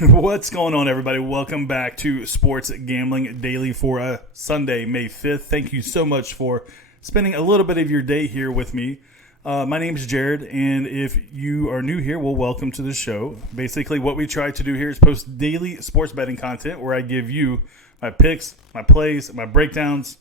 What's going on, everybody? Welcome back to Sports Gambling Daily for a Sunday, May 5th. Thank you so much for spending a little bit of your day here with me. My name is Jared, and if you are new here, well, welcome to the show. Basically, what we try to do here is post daily sports betting content where I give you my picks, my plays, my breakdowns,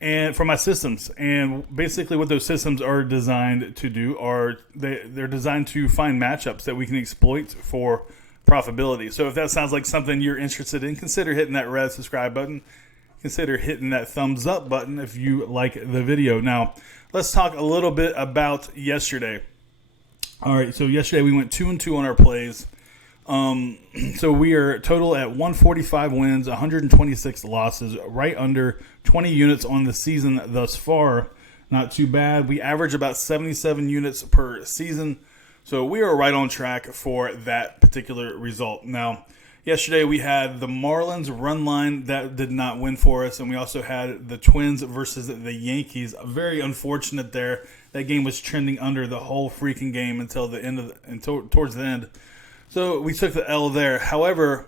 and for my systems. And basically what those systems are designed to do are they're designed to find matchups that we can exploit for profitability. So if that sounds like something you're interested in, consider hitting that red subscribe button. Consider hitting that thumbs up button if you like the video. Now, let's talk a little bit about yesterday. All right, so yesterday we went 2-2 on our plays. So we are total at 145 wins, 126 losses, right under 20 units on the season thus far. Not too bad. We average about 77 units per season. So we are right on track for that particular result. Now, yesterday we had the Marlins run line that did not win for us, and we also had the Twins versus the Yankees. Very unfortunate there. That game was trending under the whole freaking game until the end towards the end. So we took the L there. However,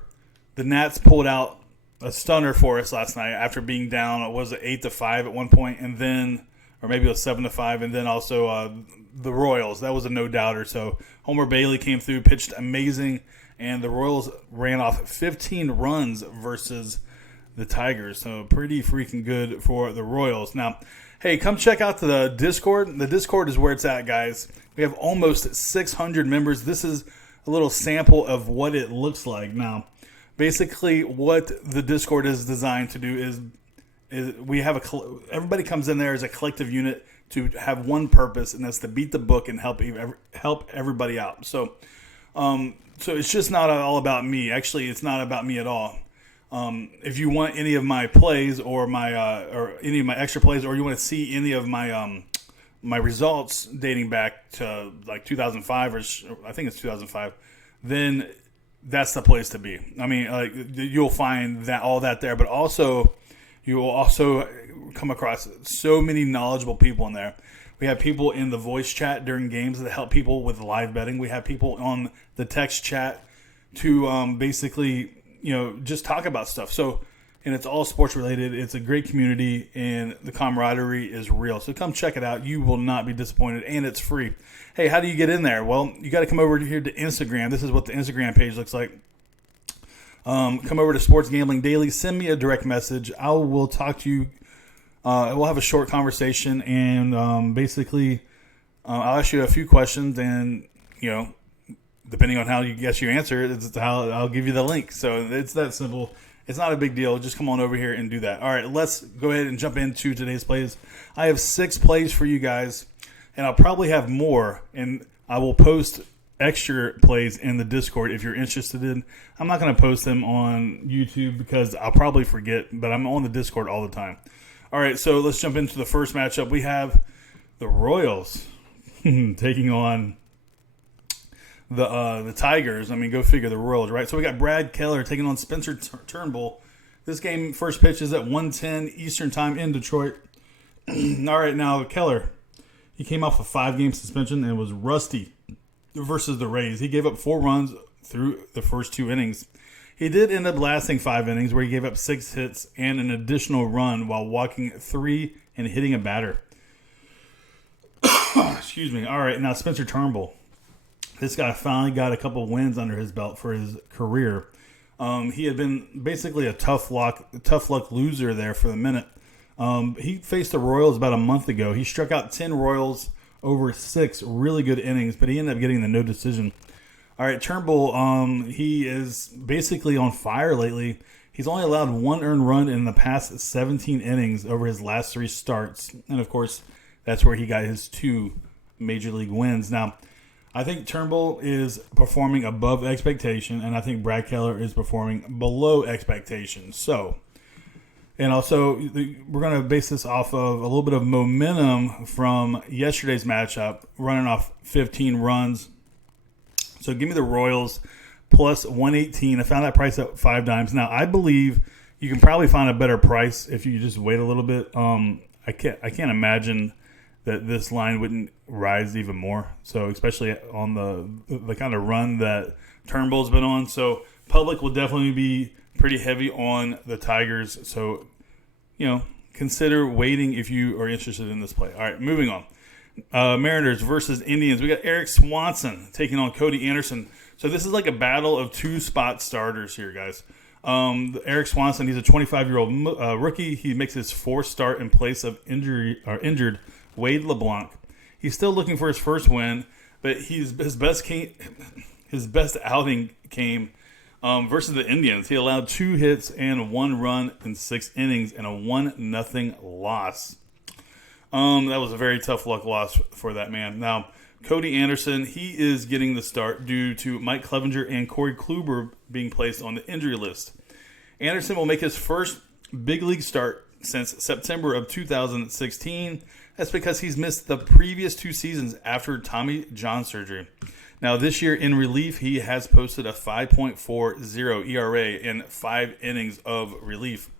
the Nats pulled out a stunner for us last night after being down. Was it 8-5 at one point, and then, or maybe it was 7-5, and then also the Royals. That was a no-doubter. So Homer Bailey came through, pitched amazing, and the Royals ran off 15 runs versus the Tigers. So pretty freaking good for the Royals. Now, hey, come check out the Discord. The Discord is where it's at, guys. We have almost 600 members. This is a little sample of what it looks like. Now, basically what the Discord is designed to do is we have everybody comes in there as a collective unit to have one purpose, and that's to beat the book and help everybody out. So it's just not all about me. Actually, it's not about me at all. If you want any of my plays or any of my extra plays, or you want to see any of my my results dating back to like 2005, or I think it's 2005, then that's the place to be. I mean, like, you'll find all that there, but also you will also come across so many knowledgeable people in there. We have people in the voice chat during games that help people with live betting. We have people on the text chat to basically, just talk about stuff. So, and it's all sports related. It's a great community, and the camaraderie is real. So come check it out. You will not be disappointed, and it's free. Hey, how do you get in there? Well, you got to come over here to Instagram. This is what the Instagram page looks like. Come over to Sports Gambling Daily. Send me a direct message. I will talk to you. We'll have a short conversation, and basically, I'll ask you a few questions, and depending on how you guess your answer, it's how I'll give you the link. So it's that simple. It's not a big deal. Just come on over here and do that. All right, let's go ahead and jump into today's plays. I have 6 plays for you guys, and I'll probably have more, and I will post extra plays in the Discord if you're interested in. I'm not going to post them on YouTube because I'll probably forget, but I'm on the Discord all the time. All right, so let's jump into the first matchup. We have the Royals taking on the Tigers. I mean, go figure, the Royals, right? So we got Brad Keller taking on Spencer Turnbull. This game first pitch is at 1:10 Eastern time in Detroit. All right, now Keller, he came off a 5-game suspension and was rusty versus the Rays. He gave up 4 runs through the first 2 innings. He did end up lasting 5 innings where he gave up 6 hits and an additional run while walking 3 and hitting a batter. Excuse me. All right, now Spencer Turnbull. This guy finally got a couple wins under his belt for his career. He had been basically a tough luck loser there for the minute. He faced the Royals about a month ago. He struck out 10 Royals over 6 really good innings, but he ended up getting the no decision. All right, Turnbull, he is basically on fire lately. He's only allowed 1 earned run in the past 17 innings over his last 3 starts. And, of course, that's where he got his 2 major league wins. Now, I think Turnbull is performing above expectation, and I think Brad Keller is performing below expectation. So, and also, we're going to base this off of a little bit of momentum from yesterday's matchup, running off 15 runs. So give me the Royals plus 118. I found that price at 5 dimes. Now, I believe you can probably find a better price if you just wait a little bit. I can't imagine that this line wouldn't rise even more. So especially on the kind of run that Turnbull's been on. So public will definitely be pretty heavy on the Tigers. So, consider waiting if you are interested in this play. All right, moving on. Mariners versus Indians. We got Eric Swanson taking on Cody Anderson. So this is like a battle of two spot starters here, guys. Eric Swanson, he's a 25-year-old rookie. He makes his fourth start in place of injured Wade LeBlanc. He's still looking for his first win, but his best outing came versus the Indians. He allowed 2 hits and 1 run in 6 innings and a 1-0 loss. That was a very tough luck loss for that man. Now, Cody Anderson, he is getting the start due to Mike Clevenger and Corey Kluber being placed on the injury list. Anderson will make his first big league start since September of 2016. That's because he's missed the previous 2 seasons after Tommy John surgery. Now, this year in relief, he has posted a 5.40 ERA in 5 innings of relief.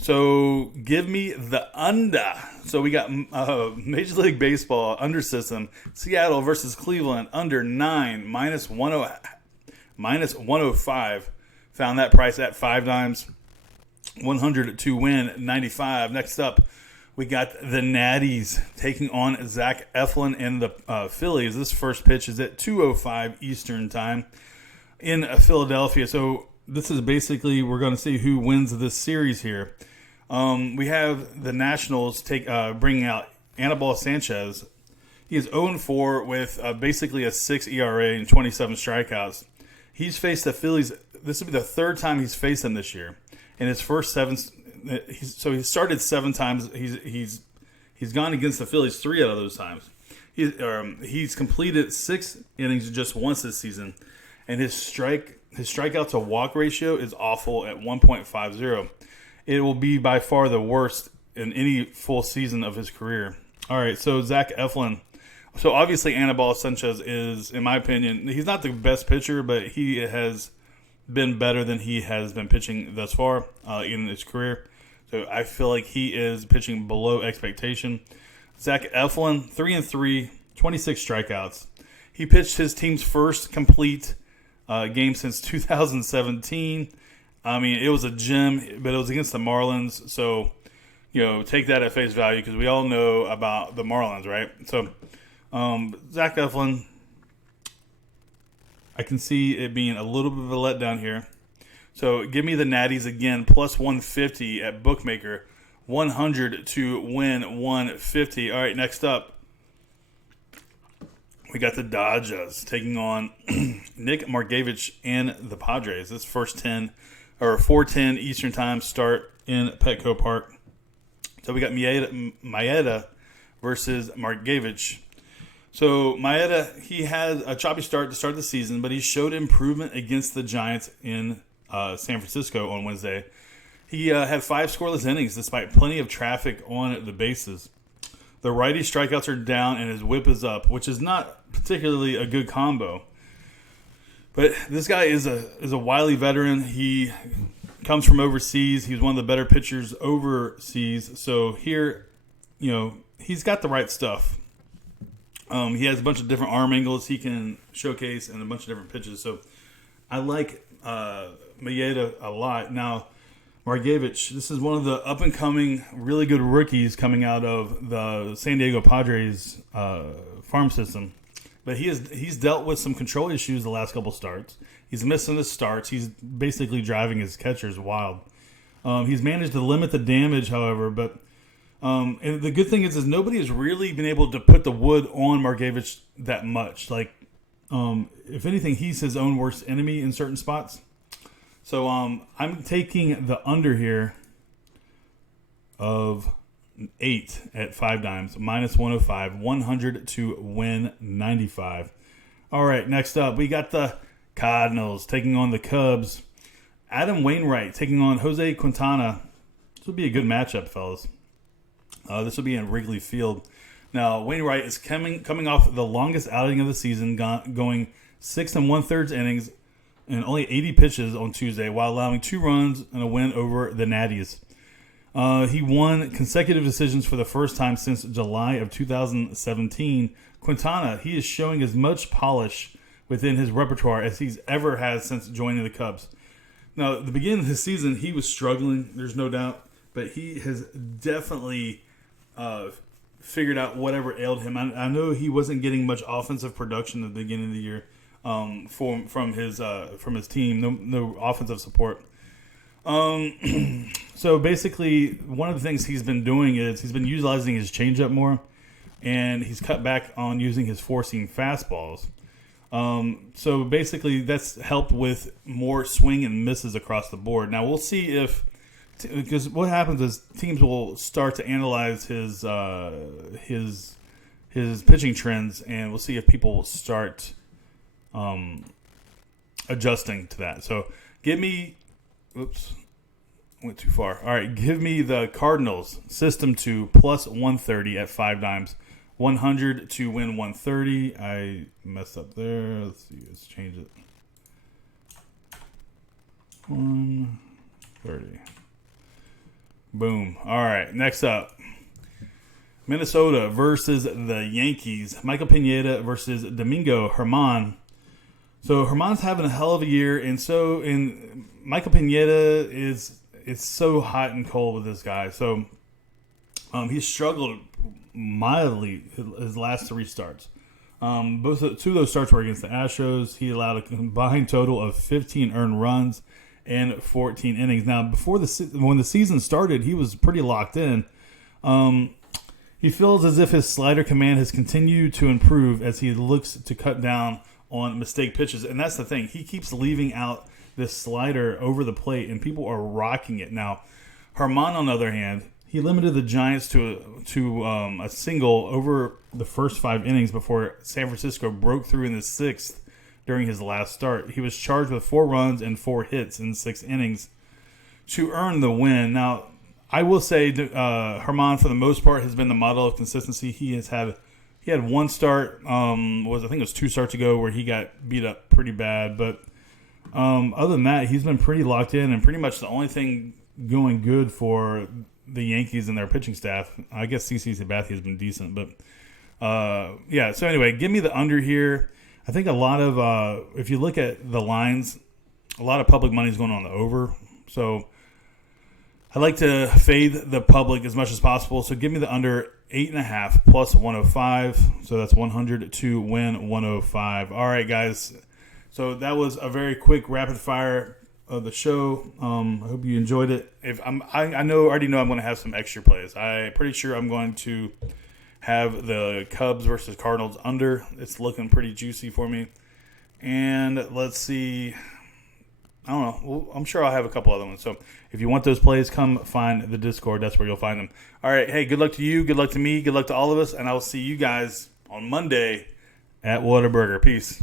So give me the under. So we got Major League Baseball under system. Seattle versus Cleveland under 9 minus 105. Found that price at 5 dimes. 100 to win 95. Next up, we got the Natties taking on Zach Eflin and the Phillies. This first pitch is at 2:05 Eastern time in Philadelphia. So this is basically, we're going to see who wins this series here. We have the Nationals bringing out Anibal Sanchez. He is 0-4 with basically a 6 ERA and 27 strikeouts. He's faced the Phillies. This will be the 3rd time he's faced them this year. In his first 7, so he started 7 times. He's gone against the Phillies 3 out of those times. He's completed 6 innings just once this season, and his strikeout to walk ratio is awful at 1.50. It will be by far the worst in any full season of his career. All right, so Zach Eflin. So obviously Anibal Sanchez is, in my opinion, he's not the best pitcher, but he has been better than he has been pitching thus far in his career. So I feel like he is pitching below expectation. Zach Eflin, 3-3, 26 strikeouts. He pitched his team's first complete game since 2017. I mean, it was a gem, but it was against the Marlins. So, take that at face value because we all know about the Marlins, right? So, Zach Eflin, I can see it being a little bit of a letdown here. So, give me the Natties again, plus 150 at Bookmaker. 100 to win 150. All right, next up, we got the Dodgers taking on Nick Margevich and the Padres. This first 4:10 Eastern time start in Petco Park. So we got Maeda versus Margevich. So Maeda, he had a choppy start to start the season, but he showed improvement against the Giants in San Francisco on Wednesday. He had 5 scoreless innings despite plenty of traffic on the bases. The righty strikeouts are down and his whip is up, which is not particularly a good combo. But this guy is a wily veteran. He comes from overseas. He's one of the better pitchers overseas. So here, he's got the right stuff. He has a bunch of different arm angles he can showcase and a bunch of different pitches. So I like Maeda a lot. Now, Margevich, this is one of the up-and-coming, really good rookies coming out of the San Diego Padres farm system. But he's dealt with some control issues the last couple starts. He's missing his starts. He's basically driving his catchers wild. He's managed to limit the damage, however. But and the good thing is nobody has really been able to put the wood on Margevich that much. Like, if anything, he's his own worst enemy in certain spots. So I'm taking the under here of 8 at 5 dimes, minus 105, 100 to win 95. All right, next up, we got the Cardinals taking on the Cubs. Adam Wainwright taking on Jose Quintana. This will be a good matchup, fellas. This will be in Wrigley Field. Now, Wainwright is coming off the longest outing of the season, going 6 1/3 innings and only 80 pitches on Tuesday, while allowing 2 runs and a win over the Natties. He won consecutive decisions for the first time since July of 2017. Quintana, he is showing as much polish within his repertoire as he's ever has since joining the Cubs. Now, at the beginning of his season, he was struggling, there's no doubt, but he has definitely figured out whatever ailed him. I know he wasn't getting much offensive production at the beginning of the year from his team, no offensive support. So basically, one of the things he's been doing is he's been utilizing his changeup more, and he's cut back on using his four-seam fastballs. So basically, that's helped with more swing and misses across the board. Now we'll see if, because what happens is teams will start to analyze his pitching trends, and we'll see if people will start adjusting to that. So give me, went too far. All right, give me the Cardinals system to plus 130 at 5 dimes. 100 to win 130. I messed up there. Let's see. Let's change it. 130. Boom. All right. Next up, Minnesota versus the Yankees. Michael Pineda versus Domingo Germán. So Germán's having a hell of a year, and Michael Pineda it's so hot and cold with this guy. So he struggled mildly his last 3 starts. Two of those starts were against the Astros. He allowed a combined total of 15 earned runs and 14 innings. Now, when the season started, he was pretty locked in. He feels as if his slider command has continued to improve as he looks to cut down on mistake pitches. And that's the thing. He keeps leaving out this slider over the plate, and people are rocking it. Now, Germán, on the other hand, he limited the Giants to a single over the first 5 innings before San Francisco broke through in the 6th during his last start. He was charged with 4 runs and 4 hits in 6 innings to earn the win. Now, I will say Germán, for the most part, has been the model of consistency. He had one start, I think it was 2 starts ago, where he got beat up pretty bad. But other than that, he's been pretty locked in, and pretty much the only thing going good for the Yankees and their pitching staff. I guess CC Sabathia has been decent, but yeah. So anyway, give me the under here. I think a lot of if you look at the lines, a lot of public money is going on the over. So I like to fade the public as much as possible. So give me the under 8.5 plus 105. So that's 100 to win 105. All right, guys. So that was a very quick rapid fire of the show. I hope you enjoyed it. I already know I'm going to have some extra plays. I'm pretty sure I'm going to have the Cubs versus Cardinals under. It's looking pretty juicy for me. And let's see. I don't know. Well, I'm sure I'll have a couple other ones. So if you want those plays, come find the Discord. That's where you'll find them. All right. Hey, good luck to you. Good luck to me. Good luck to all of us. And I will see you guys on Monday at Whataburger. Peace.